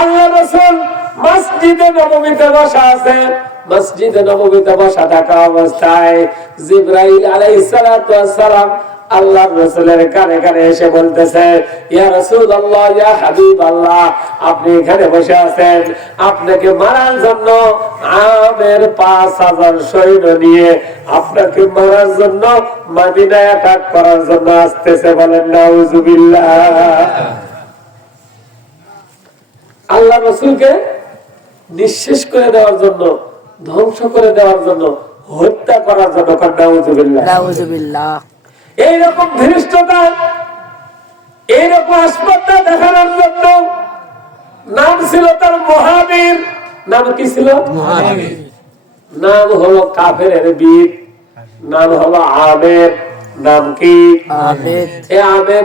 আল্লাহ রসুল মসজিদে নবমীতে বসা আছে। মসজিদে নবমীতে বসা থাকা অবস্থায় জিব্রাইল আলাইহিস সালাতু ওয়াস সালাম আল্লাহ রসুলের কানে কানে এসে বলতেছে, ইয়া রসুল আল্লাহ ইয়া হাবিব আল্লাহ আপনি এখানে বসে আছেন। আপনাকে মারার জন্য আমের পাঁচ হাজার সৈন্য নিয়ে আপনাকে মারার জন্য মাদিনায় অ্যাটাক করার জন্য আসতেছে বলেন নাউজুবিল্লাহ আল্লাহ রসুলকে নিঃশেষ করে দেওয়ার জন্য ধ্বংস করে দেওয়ার জন্য হত্যা করার জন্য এইরকম ধৃষ্টতা এইরকম দেখানোর জন্য নাম ছিল তার মহাবীর। নাম কি ছিল? নাম হলো কাফের বীর নাম হলো আমের নাম কি? আবেদ। এ আমের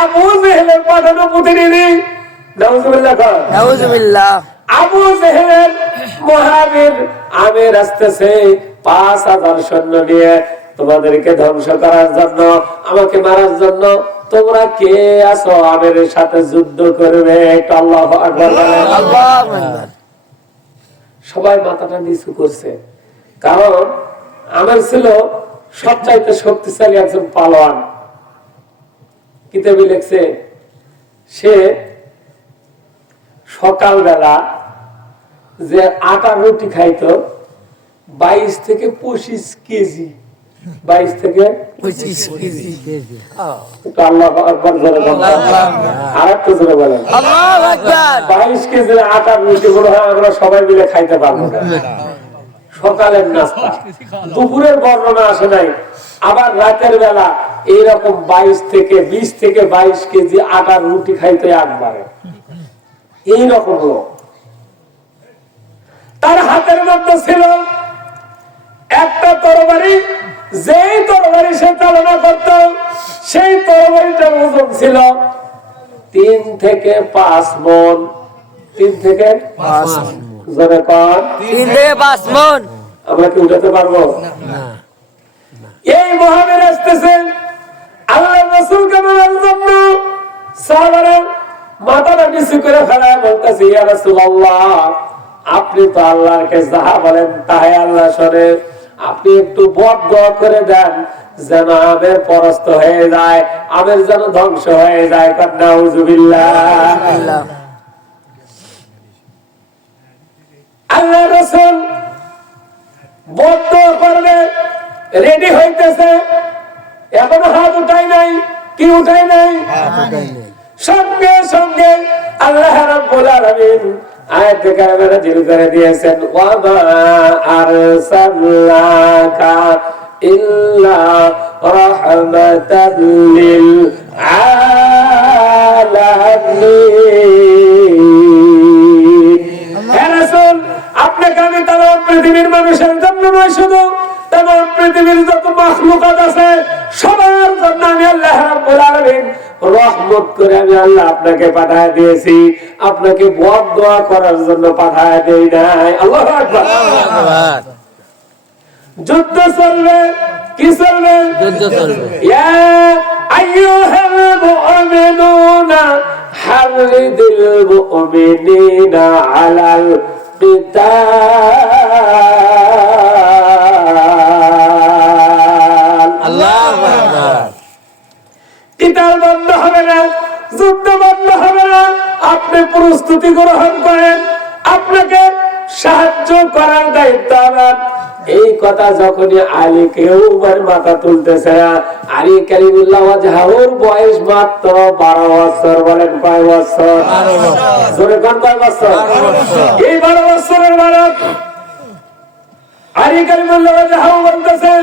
আবু জেহেলের পাঠানো প্রতিনিধি আবু জেহেলের মহাবীর আমের আসতেছে পাঁচ হাজার সৈন্য নিয়ে তোমাদেরকে ধ্বংস করার জন্য আমাকে মারার জন্য। তোমরা কে আছো? আমের সাথে যুদ্ধ করবে আল্লাহ সবাই মাথাটা নিচু করছে। কারণ আমার ছিল সবচাইতে শক্তিশালী একজন পালোয়ান। কিতাবি লেখছে সে সকালবেলা যে আটা রুটি খাইতো বাইশ থেকে পঁচিশ কেজি বাইশ থেকে পঁচিশ কেজি। আল্লাহ। আর একটু জোরে বলেন। বাইশ কেজি আটার রুটি মনে হয় আমরা সবাই মিলে খাইতে পারব। সকালের নাস্তা। দুপুরের বর্ণনা আসে নাই। আবার রাতের বেলা এইরকম বাইশ থেকে বিশ থেকে বাইশ কেজি আটার রুটি খাইতে একবারে। এইরকম লোক। তার হাতের মধ্যে ছিল একটা তরবারি যেই তরবারি সে চালনা করত সেই তরবারিটার ওজন ছিল তিন থেকে পাঁচ মন। তিন থেকে কর তিন থেকে পাঁচ মন। আমরা কি উঠাতে পারব? এই মহাবীর আসতেছে। আল্লাহ রসুলকে মারার জন্য সাহাবারা মাথাটা নিচু করে ফেলায় বলতেছে ইয়া রাসূলুল্লাহ আপনি তো আল্লাহকে যাহা বলেন তাহাই আল্লাহ শোনে। আপনি একটু বদ দোয়া করে দেন যেন আমের পরস্ত হয়ে যায় আমের যেন ধ্বংস হয়ে যায়। আল্লাহ আল্লাহ রসুল বদ্ধ করবে রেডি হইতেছে। এখনও হাত উঠাই নাই কি উঠাই নাই? সঙ্গে সঙ্গে আল্লাহ রাব্বুল আলামিন আয়াত কারিমা দিল করে দিয়েছেন ওয়া মা আরসালনাকা ইল্লা রাহমাতাল লিল আলামিন। রাসূল, আপনাকে আমি তামাম পৃথিবীর মানুষের জন্য নয় শুধু এবং পৃথিবীর যত মাখলুকাত আছে সবার জন্য আমি আল্লাহ রাব্বুল রহমত করে আমি আল্লাহ আপনাকে পাঠায় দিয়েছি। আপনাকে বদ দোয়া করার জন্য পাঠায় দেই নাই। আল্লাহ যুদ্ধ চলবে কি চলবে? যুদ্ধ চলবে। ইয়া মুমিনিনা আলাল কিতাব। কিতাল বন্ধ হবে না যুদ্ধ বন্ধ হবে না। আপনি প্রস্তুতি গ্রহণ করেন আপনাকে সাহায্য করার দায়িত্ব আমার। এই কথা যখনই আলী কেউ মাথা তুলতেছে না আলী কালিমুল্লাহ জাহুর বয়স মাত্র বারো বছর বলেন কয় বছর? জোরে কোন কয় বছর? এই বারো বছরের বালক আলী কালিমুল্লাহ জাহু বলতেছেন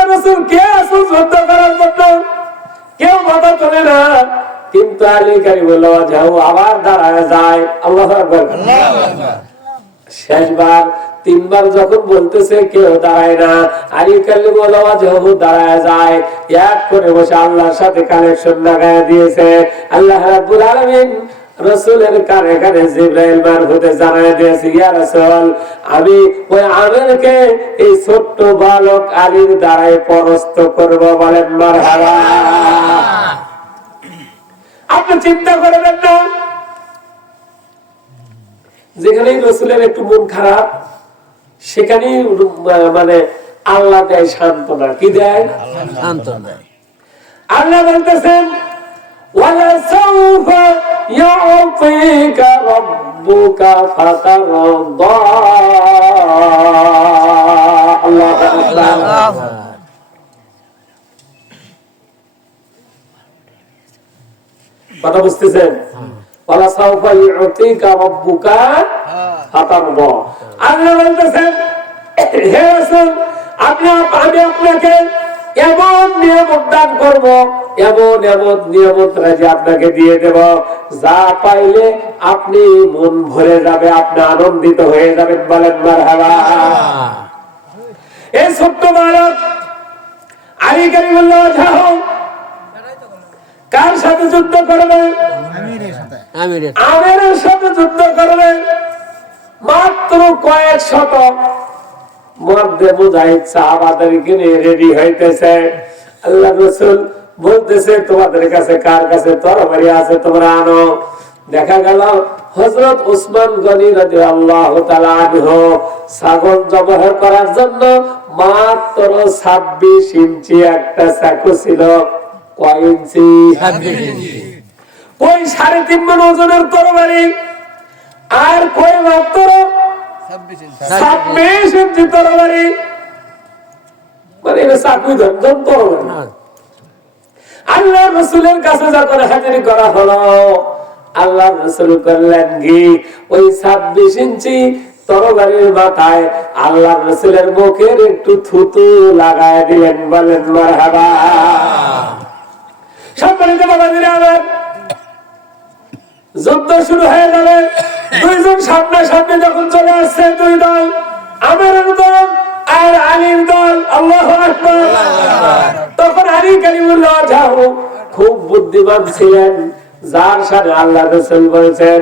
আল্লাহ কে করার জন্য? কেউ কথা তোলে না। কিন্তু আলী বলল, যাও, আবার দাঁড়ায় যায়। আল্লাহ। শেষবার, তিনবার যখন বলতেছে, কেউ দাঁড়ায় না। আলী কালি বলো যেহেতু দাঁড়ায় যায়। এক করে বসে আল্লাহর সাথে কানেকশন লাগায় দিয়েছে। আল্লাহ রাব্বুল রসুলের কারে কারে জিব্রাইল বার হতে দিয়েছে ইয়া আমি ওই এই ছোট্ট বালক আলীর দ্বারাই পরস্ত করব বলেন আপনি চিন্তা করবেন না। যেখানে রসুলের একটু মন খারাপ সেখানে মানে আল্লাহ দেয় সান্ত্বনা। কি দেয়? সান্ত্বনা। আল্লাহ বলতেছেন ওয়ালা সাউফা يُعْطِيكَ رَبُّكَ فَتَرْضَى আল্লাহু আকবার। কথা বুঝতেছেন وَلَسَوْفَ يُعْطِيكَ رَبُّكَ فَتَرْضَى আল্লাহ বলতেছেন হে রাসূল আপনি আমি আপনাকে এমন নিয়ামত দান করব এমন এমন নিয়ামত রাজি আপনাকে দিয়ে দেব। যা পাইলে আপনি মন ভরে যাবে আপনি আনন্দিত হয়ে যাবেন বলেন মারহাবা। এই ছোট্ট বালক আলী কারিমুল্লাহ যাও। কার সাথে যুদ্ধ করবে? সাথে। যুদ্ধ করবে। মাত্র কয়েক শত। মধ্যে মুজাহিদ সাহাবাদেরকে নিয়ে রেডি হইতেছে। আল্লাহ রসুল বলতেছে, তোমাদের কাছে কার কাছে তরবারি আছে তোমরা আনো? দেখা গেল হজরত উসমান গনি রাজি আল্লাহ ছাগল জবহ করার জন্য মাত্র ছাব্বিশ ইঞ্চি একটা চাকু ছিল। কয় কই সাড়ে তিন মন ওজনের তরবারি? আর কই মাত্র ছাব্বিশ ইঞ্চি তরবারি? মানে এটা চাকু ধরছেন তরবারি। আল্লাহ রসুলের কাছে যখন হাজিরি করা হলো আল্লাহ রসুল করলেন কি? ওই ছাব্বিশ ইঞ্চি তরবারির মাথায় আল্লাহ রসুলের মুখের একটু থুতু লাগায় দিলেন, বলেন যুদ্ধ শুরু হয়ে যাবে দুইজন সামনে সামনে যখন চলে আসছে, দুই দল আমের আর দল আল্লাহ তখন আলী কালিমুল্লাহ খুব বুদ্ধিমান ছিলেন যার সাথে আল্লাহ রসুল বলছেন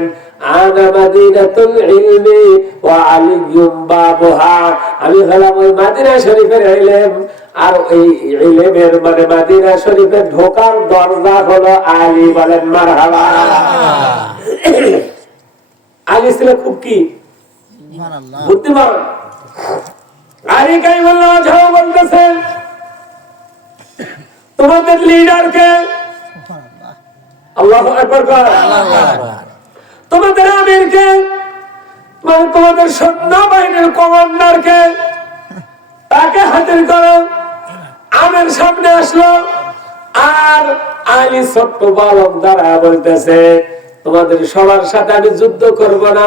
আমি হলাম ওই মাদিনা শরীফের ইলম আর ওই ইলমের মানে মাদিনা শরীফের ঢোকার দরজা হলো আলী বলেন মারহাবা। আলী ছিল খুব কি? বুদ্ধিমান। তোমাদের লিডারকে আল্লাহ একবার তোমাদের আমিরকে মানে কমান্ডারকে তাকে হাজির করো। আমের সামনে আসলো, আর আলী ছোট্ট বালক দ্বারা বলতেছে, তোমাদের সবার সাথে আমি যুদ্ধ করব না।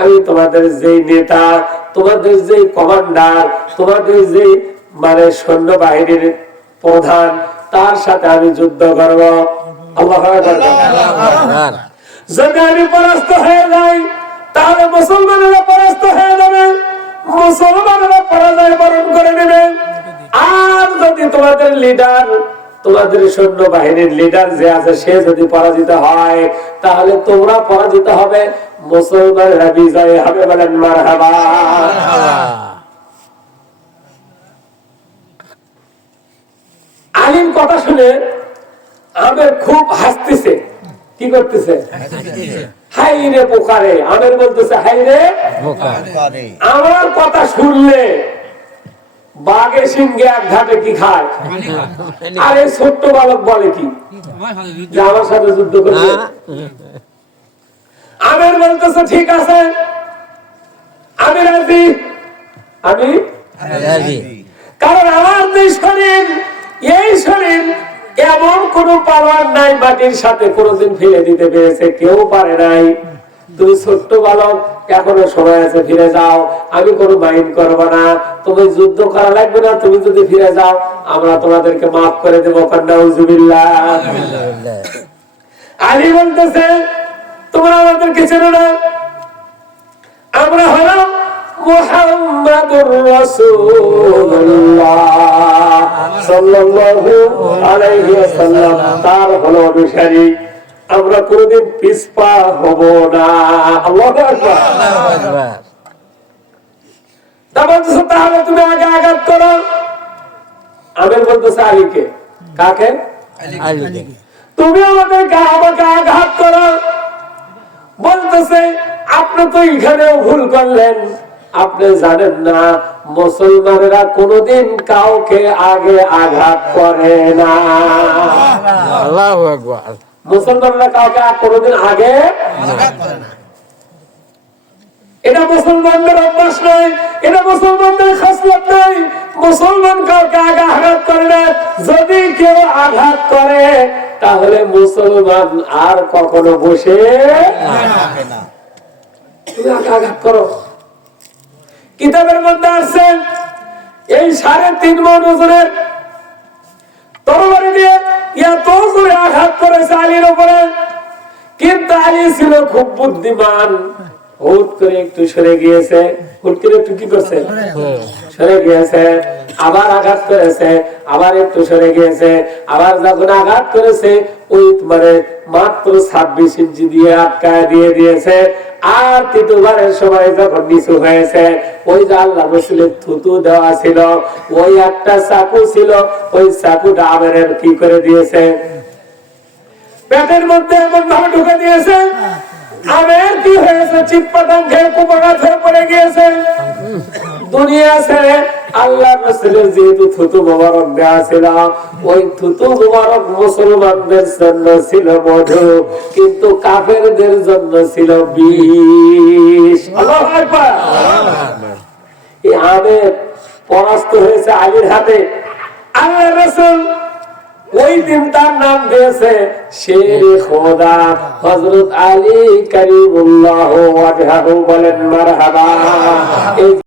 আমি তোমাদের যে নেতা তোমাদের যে কমান্ডার তোমাদের যে মানে সৈন্য বাহিনীর প্রধান তার সাথে আমি যুদ্ধ করব। আল্লাহ যদি আমি পরাস্ত হয়ে যাই তাহলে মুসলমানেরা পরাস্ত হয়ে যাবে। মুসলমানেরা পরাজয় বরণ করে নেবে। আর যদি তোমাদের লিডার তোমাদের সৈন্য বাহিনীর লিডার যে আছে সে যদি পরাজিত হয় তাহলে তোমরা পরাজিত হবে। মুসলমানেরা বিজয় হবে বলেন মার আলিম কথা শুনে আমের খুব হাসতেছে। কি করতেছে? হাই রে পোকারে আমের বলতেছে হাই রে আমার কথা শুনলে বাঘে সিংহে এক ঘাটে কি খায়? আর এই ছোট্ট বালক বলে কি? যে আমার সাথে যুদ্ধ করবে? আমের বলতেছে ঠিক আছে। আমি রাজি? আমি? কারণ আমার যে শরীর এই শরীর এমন কোন পাওয়ার নাই মাটির সাথে কোনোদিন ফেলে দিতে পেরেছে কেউ পারে নাই। তুমি ছোট্ট বালক এখনও সময় আছে ফিরে যাও। আমি কোনো মাইন্ড করব না। তুমি যুদ্ধ করা লাগবে না তুমি যদি ফিরে যাও আমরা তোমাদেরকে মাফ করে দেবো। কন্যা উজুবিল্লাহ আলী বলতেছে তোমরা আমাদেরকে চেনো না। আমরা হলাম মুহাম্মাদুর রাসূলুল্লাহ সাল্লাল্লাহু আলাইহি ওয়াসাল্লাম। তার হলো অনুসারী। আমরা কোনোদিন পিছপা হব না। আল্লাহু আকবার। তাহলে তুমি আগে আঘাত করো। আমির বলতেছে আলীকে। কাকে? তুমি আমাদেরকে আমাকে আঘাত করো। বলতেছে আপনি তো এখানেও ভুল করলেন। আপনি জানেন না মুসলমানেরা কোনোদিন কাউকে আগে আঘাত করে না। আল্লাহ আকবার। মুসলমানরা কাউকে কোনোদিন আগে এটা মুসলমানদের অভ্যাস নয় এটা মুসলমানদের খাসলত নয়। মুসলমান কাউকে আগে আঘাত করে না যদি কেউ আঘাত করে তাহলে মুসলমান আর কখনো বসে তুমি আঘাত করো। কিতাবের মধ্যে আছে এই সাড়ে তিন মন ওজনের তরবারি দিয়ে এত করে আঘাত করেছে আলীর উপরে। কিন্তু আলী ছিল খুব বুদ্ধিমান। হুট করে একটু সরে গিয়েছে। হুট করে একটু কি করছে? সরে গিয়েছে। আবার আঘাত করেছে, আবার একটু সরে গিয়েছে, আবার যখন আঘাত করেছে, ওই মানে মাত্র ছাব্বিশ ইঞ্চি দিয়ে আটকায় দিয়ে দিয়েছে। আর তৃতীয়বারের সময় যখন নিচু হয়েছে, ওই যে আল্লাহ রসুলের থুতু দেওয়া ছিল, ওই একটা চাকু ছিল, ওই চাকুটা আমের কি করে দিয়েছে? পেটের মধ্যে এমন ভাবে ঢুকে দিয়েছে আমের কি হয়েছে? চিৎপাটাং খেয়ে কুপাঘাত হয়ে পড়ে গিয়েছে। দুনিয়া ছেড়ে আল্লাহ রসুলের যেহেতু থুতু মোবারক দেওয়া ছিল ওই থুতু মোবারক মুসলমানদের জন্য ছিল মধু কিন্তু কাফেরদের জন্য ছিল বিষ। এই আমের পরাস্ত হয়েছে আলীর হাতে। আল্লাহ রসুল ওই দিন তার নাম দিয়েছে শের খোদা। হজরত আলী করিমুল্লাহ বলেন মারহাবা।